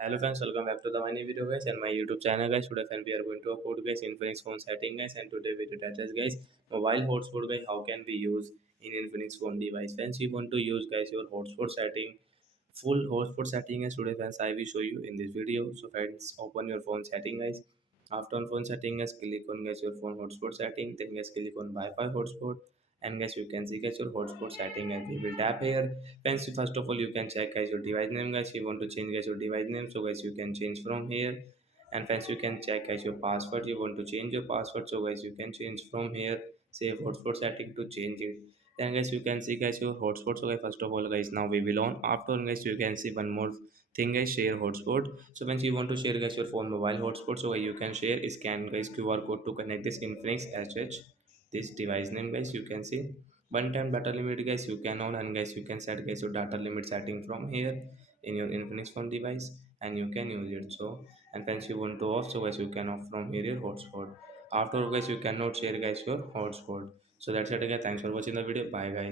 Hello friends, welcome back to the my new video guys and my YouTube channel guys. Today friend we are going to upload guys Infinix phone setting guys, and today we will address guys mobile hotspot guys, how can we use in Infinix phone device. Friends, you want to use guys your hotspot setting, full hotspot setting guys. Today friends I will show you in this video. So friends, open your phone setting guys. After on phone setting guys, click on guys your phone hotspot setting, then guys click on Wi-Fi hotspot, and guys you can see guys your hotspot setting, and we will tap here. Friends, first of all you can check guys your device name guys. You want to change guys your device name, so guys you can change from here. And friends, you can check guys your password. You want to change your password, so guys you can change from here. Save hotspot setting to change it. Then guys you can see guys your hotspot. So guys, first of all guys, now we will on. After on guys you can see one more thing guys, share hotspot. So when you want to share guys your phone mobile hotspot, so you can share, scan guys QR code to connect this Infinix HH, this device name guys. You can see one time data limit guys you can on, and guys you can set guys your data limit setting from here in your Infinix phone device, and you can use it. So and once you want to off, so guys you can off from here your hotspot. After guys you cannot share guys your hotspot. So that's it guys, thanks for watching the video, bye guys.